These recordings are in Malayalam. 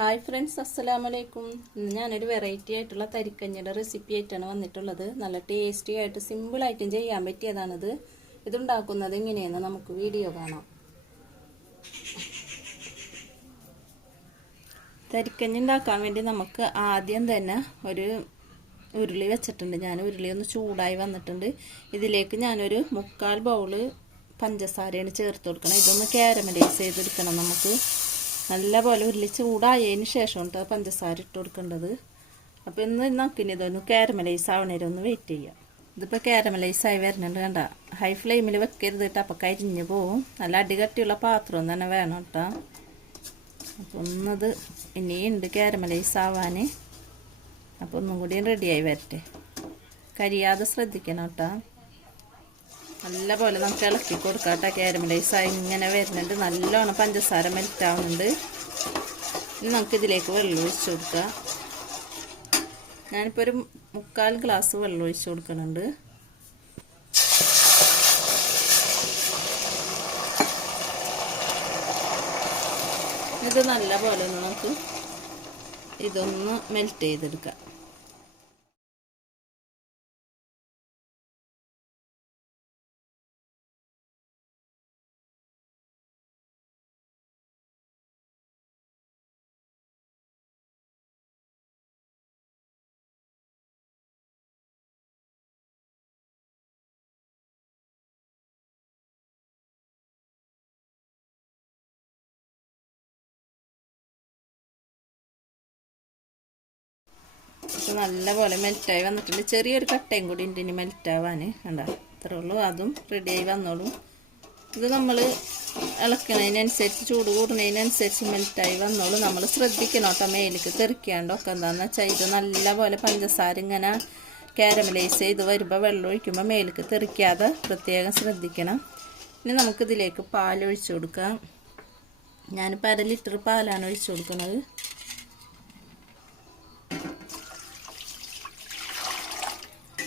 ഹായ് ഫ്രണ്ട്സ് അസ്സലാമു അലൈക്കും ഇന്ന് ഞാനൊരു വെറൈറ്റി ആയിട്ടുള്ള തരിക്കഞ്ഞിയുടെ റെസിപ്പി ആയിട്ടാണ് വന്നിട്ടുള്ളത്. നല്ല ടേസ്റ്റി ആയിട്ട് സിമ്പിളായിട്ടും ചെയ്യാൻ പറ്റിയതാണിത്. ഇതുണ്ടാക്കുന്നത് എങ്ങനെയെന്ന് നമുക്ക് വീഡിയോ കാണാം. തരിക്കഞ്ഞി ഉണ്ടാക്കാൻ വേണ്ടി നമുക്ക് ആദ്യം തന്നെ ഒരു ഉരുളി വെച്ചിട്ടുണ്ട്. ഞാൻ ഉരുളി ഒന്ന് ചൂടായി വന്നിട്ടുണ്ട്. ഇതിലേക്ക് ഞാനൊരു മുക്കാൽ ബൗൾ പഞ്ചസാരയാണ് ചേർത്ത് കൊടുക്കണം. ഇതൊന്ന് കാരമലൈസ് ചെയ്തെടുക്കണം നമുക്ക്. നല്ല പോലെ ഉരുളി ചൂടായതിന് ശേഷം കേട്ടോ പഞ്ചസാര ഇട്ട് കൊടുക്കേണ്ടത്. അപ്പോൾ ഇന്ന് നോക്കിനി ഇതൊന്ന് കാരമലൈസ് ആവണേരം ഒന്ന് വെയിറ്റ് ചെയ്യാം. ഇതിപ്പോൾ കാരമലൈസ് ആയി വരുന്നുണ്ട് കണ്ട. ഹൈ ഫ്ലെയിമിൽ വെക്കരുത് കേട്ടോ അപ്പം കരിഞ്ഞ് പോവും. നല്ല അടികട്ടിയുള്ള പാത്രം തന്നെ വേണം കേട്ടോ അപ്പോൾ ഒന്നത് ഇനിയുണ്ട് കാരമലൈസ് ആവാൻ അപ്പോൾ ഒന്നും കൂടി റെഡിയായി വരട്ടെ. കരിയാതെ ശ്രദ്ധിക്കണം കേട്ടോ നല്ല പോലെ നമുക്ക് ഇളക്കി കൊടുക്കാം കേട്ടോ കാരമലൈസ് ആയി ഇങ്ങനെ വരുന്നുണ്ട്. നല്ലോണം പഞ്ചസാര മെൽറ്റ് ആവുന്നുണ്ട്. ഇനി നമുക്ക് ഇതിലേക്ക് വെള്ളം ഒഴിച്ച് കൊടുക്കാം. ഞാനിപ്പോൾ ഒരു മുക്കാൽ ഗ്ലാസ് വെള്ളം ഒഴിച്ച് കൊടുക്കുന്നുണ്ട്. ഇത് നല്ല പോലെ നമുക്ക് ഇതൊന്ന് മെൽറ്റ് ചെയ്തെടുക്കാം. ഇപ്പം നല്ലപോലെ മെൽറ്റായി വന്നിട്ടുണ്ട്. ചെറിയൊരു കട്ടയും കൂടി ഉണ്ട് ഇനി മെൽറ്റാവാൻ കണ്ട അത്രേ ഉള്ളൂ. അതും റെഡിയായി വന്നോളൂ. ഇത് നമ്മൾ ഇളക്കുന്നതിനനുസരിച്ച് ചൂട് കൂടുന്നതിനനുസരിച്ച് മെൽറ്റായി വന്നോളൂ. നമ്മൾ ശ്രദ്ധിക്കണം കേട്ടോ മേലേക്ക് തെറിക്കാണ്ടൊക്കെ എന്താണെന്ന് വെച്ചാൽ ഇത് നല്ലപോലെ പഞ്ചസാര ഇങ്ങനെ കാരമലൈസ് ചെയ്ത് വരുമ്പോൾ വെള്ളം ഒഴിക്കുമ്പോൾ മേലേക്ക് തെറിക്കാതെ പ്രത്യേകം ശ്രദ്ധിക്കണം. ഇനി നമുക്കിതിലേക്ക് പാൽ കൊടുക്കാം. ഞാനിപ്പോൾ അര ലിറ്റർ പാലാണ് ഒഴിച്ചു കൊടുക്കുന്നത്.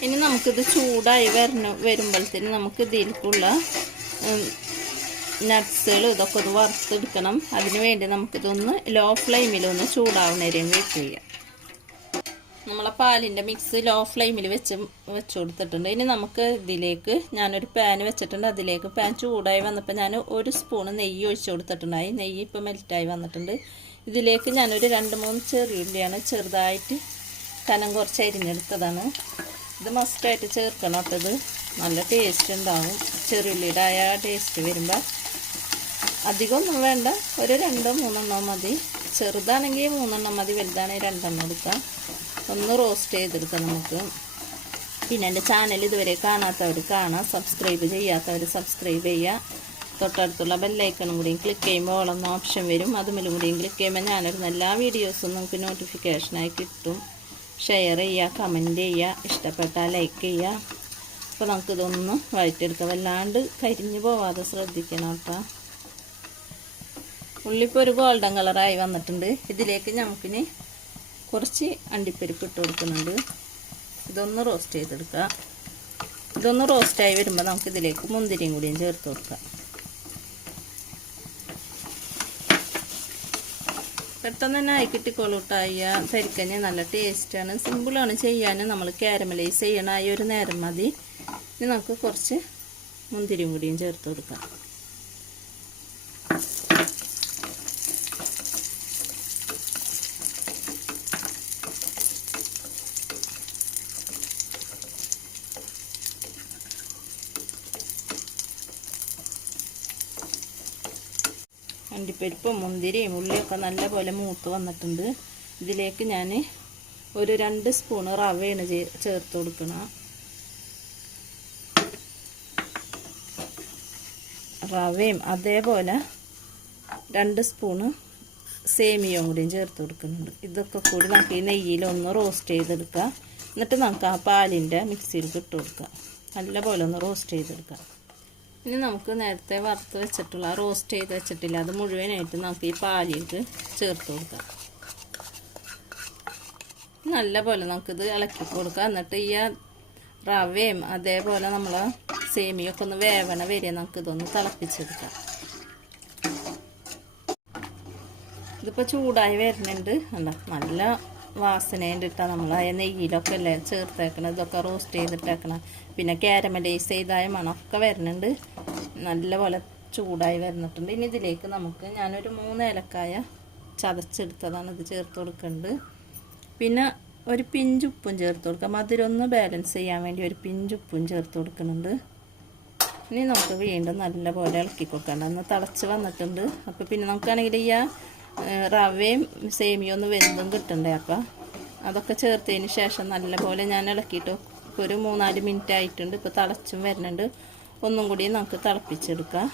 ഇനി നമുക്കിത് ചൂടായി വരണ വരുമ്പോഴത്തേന് നമുക്ക് ഇതിലേക്കുള്ള നട്ട്സുകൾ ഇതൊക്കെ ഒന്ന് വറുത്തെടുക്കണം. അതിന് വേണ്ടി നമുക്കിതൊന്ന് ലോ ഫ്ലെയിമിലൊന്ന് ചൂടാവുന്നവരെയും വെയിറ്റ് ചെയ്യാം. നമ്മളെ പാലിന്റെ മിക്സ് ലോ ഫ്ലെയിമിൽ വെച്ച് വെച്ച് കൊടുത്തിട്ടുണ്ട്. ഇനി നമുക്ക് ഇതിലേക്ക് ഞാനൊരു പാൻ വെച്ചിട്ടുണ്ട്. അതിലേക്ക് പാൻ ചൂടായി വന്നപ്പോൾ ഞാൻ ഒരു സ്പൂണ് നെയ്യ് ഒഴിച്ചു കൊടുത്തിട്ടുണ്ടായി നെയ്യ് ഇപ്പോൾ മെൽറ്റായി വന്നിട്ടുണ്ട്. ഇതിലേക്ക് ഞാനൊരു രണ്ട് മൂന്ന് ചെറിയുള്ളിയാണ് ചെറുതായിട്ട് കനം കുറച്ച് അരിഞ്ഞെടുത്തതാണ്. ഇത് മസ്റ്റായിട്ട് ചേർക്കണം. അപ്പോൾ ഇത് നല്ല ടേസ്റ്റ് ഉണ്ടാവും. ചെറുള്ളിയുടെ ആ ടേസ്റ്റ് വരുമ്പോൾ അധികമൊന്നും വേണ്ട. ഒരു രണ്ടോ മൂന്നെണ്ണോ മതി. ചെറുതാണെങ്കിൽ മൂന്നെണ്ണം മതി വലുതാണെങ്കിൽ രണ്ടെണ്ണം എടുക്കാം. ഒന്ന് റോസ്റ്റ് ചെയ്തെടുക്കാം നമുക്ക്. പിന്നെ എന്റെ ചാനൽ ഇതുവരെ കാണാത്തവർ കാണാം. സബ്സ്ക്രൈബ് ചെയ്യാത്തവർ സബ്സ്ക്രൈബ് ചെയ്യുക. തൊട്ടടുത്തുള്ള ബെല്ലൈക്കണും കൂടിയും ക്ലിക്ക് ചെയ്യുമ്പോൾ ഓളെന്ന ഓപ്ഷൻ വരും. അതുമല്ലും കൂടിയും ക്ലിക്ക് ചെയ്യുമ്പോൾ ഞാനിരുന്ന എല്ലാ വീഡിയോസും നമുക്ക് നോട്ടിഫിക്കേഷനായി കിട്ടും. ഷെയർ ചെയ്യുക കമന്റ് ചെയ്യുക ഇഷ്ടപ്പെട്ടാൽ ലൈക്ക് ചെയ്യുക. അപ്പോൾ നമുക്കിതൊന്ന് വഴറ്റെടുക്കാം വല്ലാണ്ട് കരിഞ്ഞു പോവാതെ ശ്രദ്ധിക്കണം കേട്ടോ. ഉള്ളിപ്പോൾ ഒരു ഗോൾഡൻ കളറായി വന്നിട്ടുണ്ട്. ഇതിലേക്ക് നമുക്കിനി കുറച്ച് അണ്ടിപ്പരിപ്പ് ഇട്ട് കൊടുക്കുന്നുണ്ട്. ഇതൊന്ന് റോസ്റ്റ് ചെയ്തെടുക്കുക ഇതൊന്ന് റോസ്റ്റായി വരുമ്പോൾ നമുക്കിതിലേക്ക് മുന്തിരിയും കൂടിയും ചേർത്ത് കൊടുക്കാം. പെട്ടെന്ന് തന്നെ ആയി കിട്ടിക്കോളൂട്ടായ തരിക്കഞ്ഞ നല്ല ടേസ്റ്റാണ് സിമ്പിളാണ് ചെയ്യാനും. നമ്മൾ കാരമലൈസ് ചെയ്യണ ആയൊരു ഒരു നേരം മതി. ഇനി നമുക്ക് കുറച്ച് മുന്തിരിയും കൂടിയും ചേർത്ത് കൊടുക്കാം. അണ്ടിപ്പരിപ്പും മുന്തിരിയും ഉള്ളിയൊക്കെ നല്ലപോലെ മൂത്ത് വന്നിട്ടുണ്ട്. ഇതിലേക്ക് ഞാൻ ഒരു രണ്ട് സ്പൂണ് റവയാണ് ചേർത്ത് കൊടുക്കണം. റവയും അതേപോലെ രണ്ട് സ്പൂണ് സേമിയയും കൂടിയും ചേർത്ത് കൊടുക്കുന്നുണ്ട്. ഇതൊക്കെ കൂടി നമുക്ക് ഈ നെയ്യിലൊന്ന് റോസ്റ്റ് ചെയ്തെടുക്കാം. എന്നിട്ട് നമുക്ക് ആ പാലിന്റെ മിക്സിയിൽ ഇട്ട് കൊടുക്കുക നല്ലപോലെ ഒന്ന് റോസ്റ്റ് ചെയ്തെടുക്കാം. ഇനി നമുക്ക് നേരത്തെ വറുത്ത് വെച്ചിട്ടുള്ള റോസ്റ്റ് ചെയ്ത് വെച്ചിട്ടില്ല. അത് മുഴുവനായിട്ട് നമുക്ക് ഈ പാലിലേക്ക് ചേർത്ത് കൊടുക്കാം. നല്ല പോലെ നമുക്കിത് ഇളക്കി കൊടുക്കാം. എന്നിട്ട് ഈ റവയും അതേപോലെ നമ്മൾ സേമിയൊക്കെ ഒന്ന് വേവണ വരെ നമുക്കിതൊന്ന് തിളപ്പിച്ചെടുക്കാം. ഇതിപ്പോൾ ചൂടായി വരുന്നുണ്ട്. എന്താ നല്ല വാസനയുണ്ട് ഇട്ടാൽ നമ്മൾ ആ നെയ്യിലൊക്കെ അല്ലേ ചേർത്തേക്കണം ഇതൊക്കെ റോസ്റ്റ് ചെയ്തിട്ടേക്കണം. പിന്നെ കാരമലൈസ് ചെയ്തായ മണമൊക്കെ വരുന്നുണ്ട്. നല്ലപോലെ ചൂടായി വരുന്നിട്ടുണ്ട്. ഇനി ഇതിലേക്ക് നമുക്ക് ഞാനൊരു മൂന്ന് ഏലക്കായ ചതച്ചെടുത്തതാണ് ഇത് ചേർത്ത് കൊടുക്കേണ്ടത് പിന്നെ ഒരു പിഞ്ചുപ്പും ചേർത്ത് കൊടുക്കാം. മധുരമൊന്ന് ബാലൻസ് ചെയ്യാൻ വേണ്ടി ഒരു പിഞ്ചുപ്പും ചേർത്ത് കൊടുക്കുന്നുണ്ട്. ഇനി നമുക്ക് വീണ്ടും നല്ലപോലെ ഇളക്കി കൊടുക്കേണ്ട. അന്ന് തിളച്ച് വന്നിട്ടുണ്ട്. അപ്പോൾ പിന്നെ നമുക്കാണെങ്കിൽ ഈ റവയും സേമിയും ഒന്ന് വെന്തും കിട്ടണ്ടേ അപ്പം? അതൊക്കെ ചേർത്തതിന് ശേഷം നല്ലപോലെ ഞാൻ ഇളക്കിയിട്ട് ഒരു മൂന്നാൽ മിനിറ്റ് ആയിട്ടുണ്ട്. ഇപ്പോൾ തിളച്ചും വരുന്നുണ്ട്. ഒന്നും കൂടി നമുക്ക് തിളപ്പിച്ചെടുക്കാം.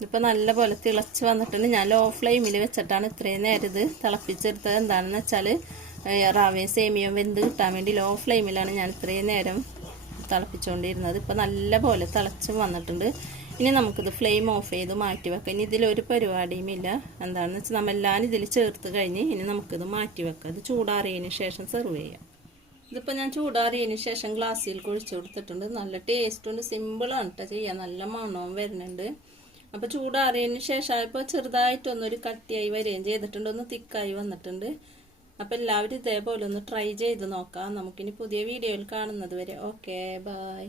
ഇതിപ്പോൾ നല്ലപോലെ തിളച്ച് വന്നിട്ടുണ്ട്. ഞാൻ ലോ ഫ്ലെയിമിൽ വെച്ചിട്ടാണ് ഇത്രയും നേരം ഇത് തിളപ്പിച്ചെടുത്തത്. എന്താണെന്ന് വെച്ചാൽ റാവേ സേമിയം വെന്ത് കിട്ടാൻ വേണ്ടി ലോ ഫ്ലെയിമിലാണ് ഞാൻ ഇത്രയും നേരം തിളപ്പിച്ചുകൊണ്ടിരുന്നത് ഇപ്പോൾ നല്ലപോലെ തിളച്ച് വന്നിട്ടുണ്ട്. ഇനി നമുക്കിത് ഫ്ലെയിം ഓഫ് ചെയ്ത് മാറ്റി വെക്കാം. ഇനി ഇതിലൊരു പരിപാടിയും ഇല്ല. എന്താണെന്ന് വെച്ചാൽ നമ്മെല്ലാം ഇതിൽ ചേർത്ത് കഴിഞ്ഞ് ഇനി നമുക്കിത് മാറ്റി വെക്കാം. ഇത് ചൂടാറിയതിന് ശേഷം സെർവ് ചെയ്യാം. ഇതിപ്പോൾ ഞാൻ ചൂടാറിയതിന് ശേഷം ഗ്ലാസ്സിൽ കുഴിച്ച് കൊടുത്തിട്ടുണ്ട്. നല്ല ടേസ്റ്റുണ്ട് സിമ്പിളാണ് കേട്ടോ ചെയ്യാൻ. നല്ല മണവും വരുന്നുണ്ട്. അപ്പോൾ ചൂടാറിയതിന് ശേഷം ഇപ്പോൾ ചെറുതായിട്ടൊന്നൊരു കട്ടിയായി വരികയും ചെയ്തിട്ടുണ്ട്. ഒന്ന് തിക്കായി വന്നിട്ടുണ്ട്. അപ്പോൾ എല്ലാവരും ഇതേപോലെ ഒന്ന് ട്രൈ ചെയ്ത് നോക്കാം. നമുക്കിനി പുതിയ വീഡിയോയിൽ കാണുന്നത് വരെ. Okay bye